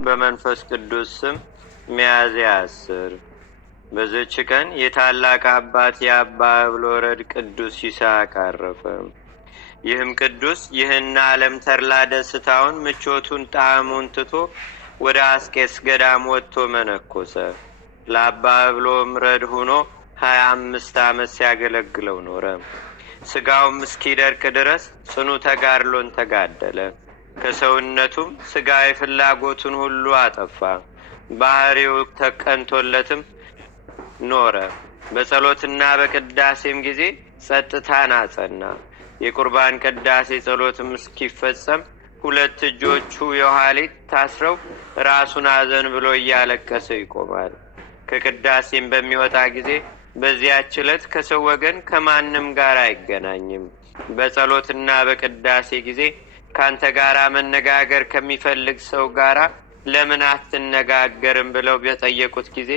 በመንፈስ ቅዱስ ስም ሚያዝያ 10 በዚህች ቀን የታላቅ አባት የአባ እብለወረድ ቅዱስ ይስሐቅ አረፈ። ይህም ቅዱስ ይህን ዓለም ተድላ ደስታውን ምቾቱን ጣዕሙን ትቶ ወደ አስቄጥስ ገዳም ወጥቶ መነኮሰ። ለአባ እብለወረድ ሆኖ 25 ዓመት ሲያገለግለው ኖረ። ስጋውም እስኪደርቅ ድረስ ጽኑ ተጋድሎን ተጋደለ። ከሰውነቱም ስጋዊ ፍላጎቱን ሁሉ አጠፋ። ባህሪው ተቀንቶለትም ኖረ። በጸሎትና በቅዳሴም ጊዜ ጸጥታን አጸና። የቁርባን ቅዳሴ ጸሎትም እስኪፈጸም 2 እጆቹ የኋሊት ታስረው ራሱን አዘን ብሎ እያለቀሰ ይቆማል። ከቅዳሴም በሚወጣ ጊዜ በዚያች ዕለት ከሰው ወገን ከማንም ጋር አይገናኝም። በጸሎትና በቅዳሴ ጊዜ ካንተ ጋራ መነጋገር ከሚፈልግ ሰው ጋራ ለምን አትነጋገርም ብለው በጠየቁት ጊዜ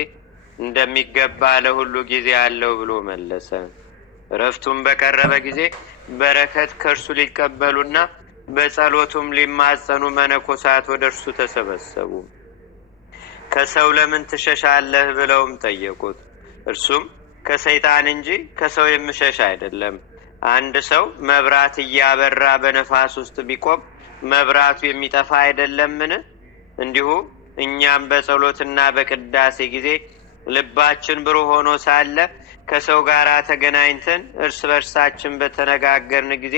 እንደሚገባ ለሁሉ ጊዜ አለው ብሎ መለሰ። እረፍቱም በቀረበ ጊዜ በረከት ከእርሱ ሊቀበሉና በጸሎቱም ሊማጸኑ መነኮሳት ወደ እርሱ ተሰበሰቡ። ከሰው ለምን ትሸሻለህ ብለውም ጠየቁት። እርሱም ከሰይጣን እንጂ ከሰው የምሸሽ አይደለም። አንድ ሰው መብራት እያበራ በነፋስ ውስጥ ቢቆም መብራቱ የሚጠፋ አይደለምን? እንዲሁ እኛም በጸሎትና በቅዳሴ ጊዜ ልባችን ብሩህ ሆኖ ሳለ ከሰው ጋር ተገናኝተን እርስ በርሳችን በተነጋገርን ጊዜ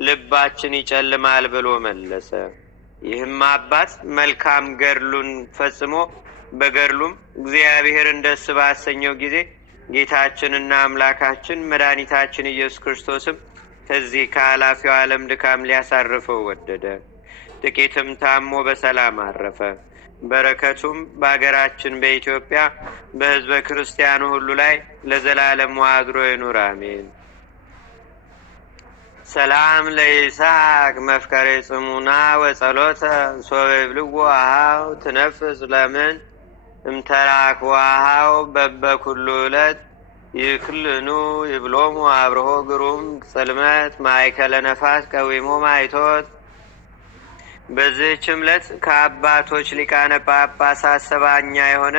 ልባችን ይጨልማል ብሎ መለሰ። ይህም አባት መልካም ገድሉን ፈጽሞ በገድሉም እግዚአብሔርን ደስ ባሰኘው ጊዜ ጌታችንና አምላካችን መድኃኒታችን ኢየሱስ ክርስቶስም ከዚህ ከኃላፊው ዓለም ድካም ሊያሳርፈው ወደደ። ጥቂትም ታሞ በሰላም አረፈ። በረከቱም በአገራችን በኢትዮጵያ በሕዝበ ክርስቲያኑ ሁሉ ላይ ለዘላለም አድሮ ይኑር፣ አሜን። ሰላም ለይስሐቅ መፍቀሬ ጽሙና ወጸሎተ ሶበ ይብልዎ አሃው ትነፍስ ለምን እምተራክ ዋሃው በበኩሉ ዕለት ይክልኑ ይብሎሙ አብርሆ ግሩም ጽልመት ማይከለ ነፋስ ቀዊሞ ማይቶት። በዚህችም ዕለት ከአባቶች ሊቃነ ጳጳሳት 70ኛ የሆነ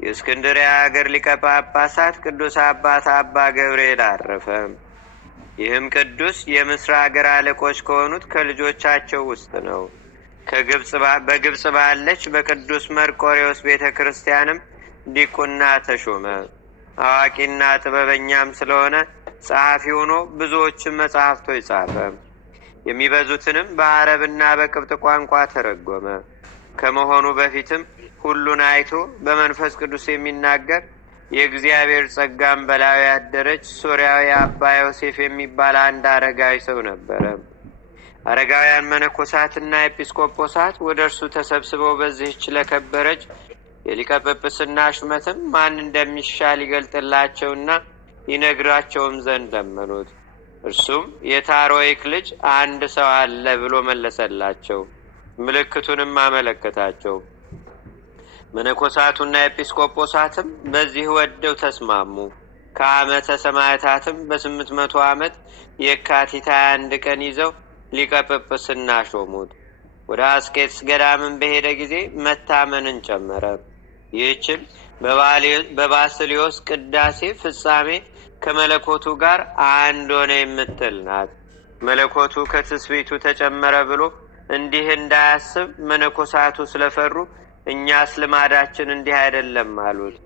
የእስክንድርያ ሀገር ሊቀ ጳጳሳት ቅዱስ አባት አባ ገብርኤል አረፈ። ይህም ቅዱስ የምስር ሀገር አለቆች ከሆኑት ከልጆቻቸው ውስጥ ነው። በግብፅ ባለች በቅዱስ መርቆሬዎስ ቤተ ክርስቲያንም ዲቁና ተሾመ። አዋቂና ጥበበኛም ስለሆነ ጸሐፊ ሆኖ ብዙዎችን መጽሐፍቶች ጻፈ። የሚበዙትንም በአረብና በቅብጥ ቋንቋ ተረጎመ። ከመሆኑ በፊትም ሁሉን አይቶ በመንፈስ ቅዱስ የሚናገር የእግዚአብሔር ጸጋም በላዩ ያደረች ሶርያዊ አባ ዮሴፍ የሚባል አንድ አረጋዊ ሰው ነበረ። አረጋውያን መነኮሳትና ኤጲስቆጶሳት ወደ እርሱ ተሰብስበው በዚህች ለከበረች የሊቀ ጵጵስና ሹመትም ማን እንደሚሻል ይገልጥላቸውና ይነግራቸውም ዘንድ ለመኑት። እርሱም የታሮይክ ልጅ አንድ ሰው አለ ብሎ መለሰላቸው። ምልክቱንም አመለከታቸው። መነኮሳቱና ኤጲስቆጶሳትም በዚህ ወደው ተስማሙ። ከዓመተ ሰማዕታትም በ800 ዓመት የካቲት 21 ቀን ይዘው ሊቀ ጵጵስና ሾሙት። ወደ አስቄጥስ ገዳምን በሄደ ጊዜ መታመንን ጨመረ። ይህችም በባስልዮስ ቅዳሴ ፍጻሜ ከመለኮቱ ጋር አንድ ሆነ የምትል ናት። መለኮቱ ከትስብእቱ ተጨመረ ብሎ እንዲህ እንዳያስብ መነኮሳቱ ስለፈሩ እኛስ ልማዳችን እንዲህ አይደለም አሉት።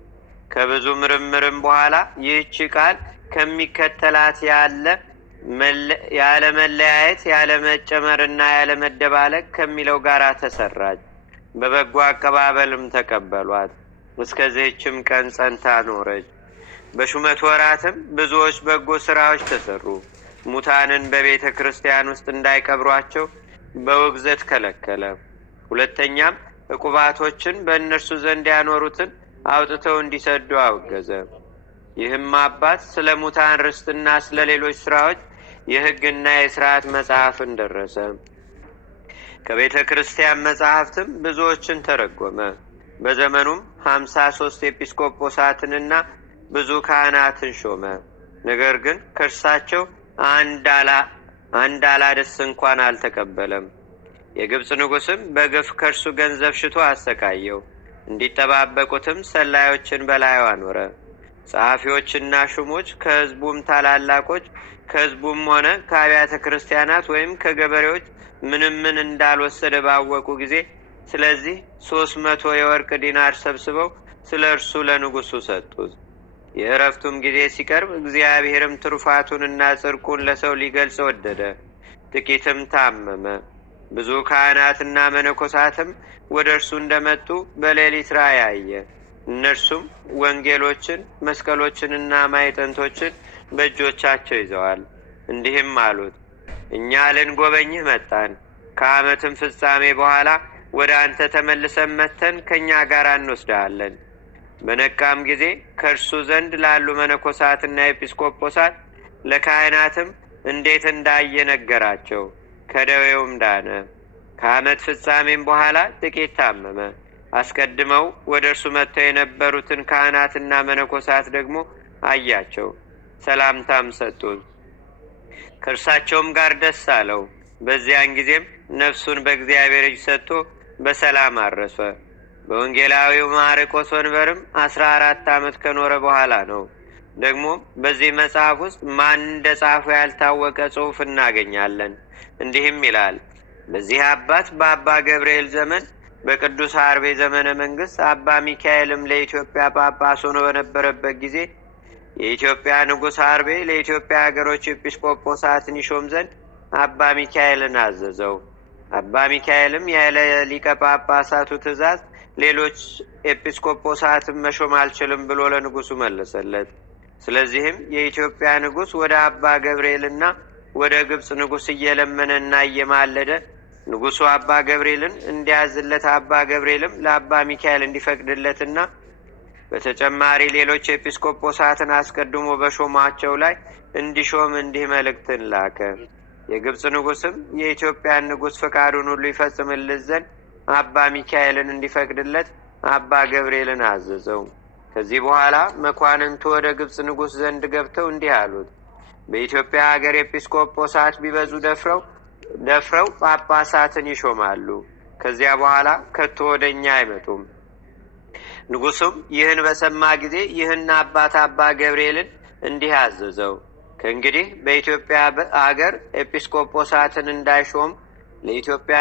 ከብዙ ምርምርም በኋላ ይህች ቃል ከሚከተላት ያለ መለያየት ያለ መጨመርና ያለ መደባለቅ ከሚለው ጋር ተሰራች። በበጎ አቀባበልም ተቀበሏት። እስከዚህችም ቀን ጸንታ ኖረች። በሹመት ወራትም ብዙዎች በጎ ስራዎች ተሰሩ። ሙታንን በቤተ ክርስቲያን ውስጥ እንዳይቀብሯቸው በውግዘት ከለከለ። ሁለተኛም ዕቁባቶችን በእነርሱ ዘንድ ያኖሩትን አውጥተው እንዲሰዱ አወገዘ። ይህም አባት ስለ ሙታን ርስትና ስለ ሌሎች ስራዎች የሕግና የሥርዓት መጽሐፍን ደረሰ። ከቤተ ክርስቲያን መጽሐፍትም ብዙዎችን ተረጎመ። በዘመኑም 53 ኤጲስቆጶሳትንና ብዙ ካህናትን ሾመ። ነገር ግን ከእርሳቸው አንድ አላደስ እንኳን አልተቀበለም። የግብፅ ንጉሥም በግፍ ከእርሱ ገንዘብ ሽቶ አሰቃየው። እንዲጠባበቁትም ሰላዮችን በላዩ አኖረ። ጸሐፊዎችና ሹሞች ከሕዝቡም ታላላቆች ከሕዝቡም ሆነ ከአብያተ ክርስቲያናት ወይም ከገበሬዎች ምን እንዳልወሰደ ባወቁ ጊዜ ስለዚህ 300 የወርቅ ዲናር ሰብስበው ስለ እርሱ ለንጉሡ ሰጡት። የእረፍቱም ጊዜ ሲቀርብ እግዚአብሔርም ትሩፋቱንና ጽድቁን ለሰው ሊገልጽ ወደደ። ጥቂትም ታመመ። ብዙ ካህናትና መነኮሳትም ወደ እርሱ እንደመጡ በሌሊት ራእይ አየ። እነርሱም ወንጌሎችን፣ መስቀሎችንና ማዕጠንቶችን በእጆቻቸው ይዘዋል። እንዲህም አሉት፣ እኛ ልንጎበኝህ መጣን። ከዓመትም ፍጻሜ በኋላ ወደ አንተ ተመልሰን መጥተን ከእኛ ጋር እንወስድሃለን። በነቃም ጊዜ ከእርሱ ዘንድ ላሉ መነኮሳትና ኤጲስቆጶሳት ለካህናትም እንዴት እንዳየ ነገራቸው። ከደዌውም ዳነ። ከዓመት ፍጻሜም በኋላ ጥቂት ታመመ። አስቀድመው ወደ እርሱ መጥተው የነበሩትን ካህናትና መነኮሳት ደግሞ አያቸው፣ ሰላምታም ሰጡት። ከእርሳቸውም ጋር ደስ አለው። በዚያን ጊዜም ነፍሱን በእግዚአብሔር እጅ ሰጥቶ በሰላም አረፈ። በወንጌላዊው ማርቆስ ወንበርም 14 ዓመት ከኖረ በኋላ ነው። ደግሞ በዚህ መጽሐፍ ውስጥ ማን እንደ ጻፈ ያልታወቀ ጽሑፍ እናገኛለን። እንዲህም ይላል፣ በዚህ አባት በአባ ገብርኤል ዘመን በቅዱስ አርቤ ዘመነ መንግስት አባ ሚካኤልም ለኢትዮጵያ ጳጳስ ሆኖ በነበረበት ጊዜ የኢትዮጵያ ንጉሥ አርቤ ለኢትዮጵያ ሀገሮች ኤጲስቆጶሳትን ይሾም ዘንድ አባ ሚካኤልን አዘዘው። አባ ሚካኤልም ያለ ሊቀ ጳጳሳቱ ትእዛዝ ሌሎች ኤጲስቆጶሳትን መሾም አልችልም ብሎ ለንጉሱ መለሰለት። ስለዚህም የኢትዮጵያ ንጉሥ ወደ አባ ገብርኤልና ወደ ግብፅ ንጉሥ እየለመነና እየማለደ ንጉሡ አባ ገብርኤልን እንዲያዝለት፣ አባ ገብርኤልም ለአባ ሚካኤል እንዲፈቅድለትና በተጨማሪ ሌሎች ኤጲስቆጶሳትን አስቀድሞ በሾማቸው ላይ እንዲሾም እንዲህ መልእክትን ላከ። የግብፅ ንጉሥም የኢትዮጵያን ንጉሥ ፈቃዱን ሁሉ ይፈጽምለት ዘንድ አባ ሚካኤልን እንዲፈቅድለት አባ ገብርኤልን አዘዘው። ከዚህ በኋላ መኳንንቱ ወደ ግብፅ ንጉሥ ዘንድ ገብተው እንዲህ አሉት፣ በኢትዮጵያ ሀገር ኤጲስቆጶሳት ቢበዙ ደፍረው ጳጳሳትን ይሾማሉ። ከዚያ በኋላ ከቶ ወደ እኛ አይመጡም። ንጉሡም ይህን በሰማ ጊዜ ይህን አባት አባ ገብርኤልን እንዲህ አዘዘው፣ ከእንግዲህ በኢትዮጵያ ሀገር ኤጲስቆጶሳትን እንዳይሾም ለኢትዮጵያ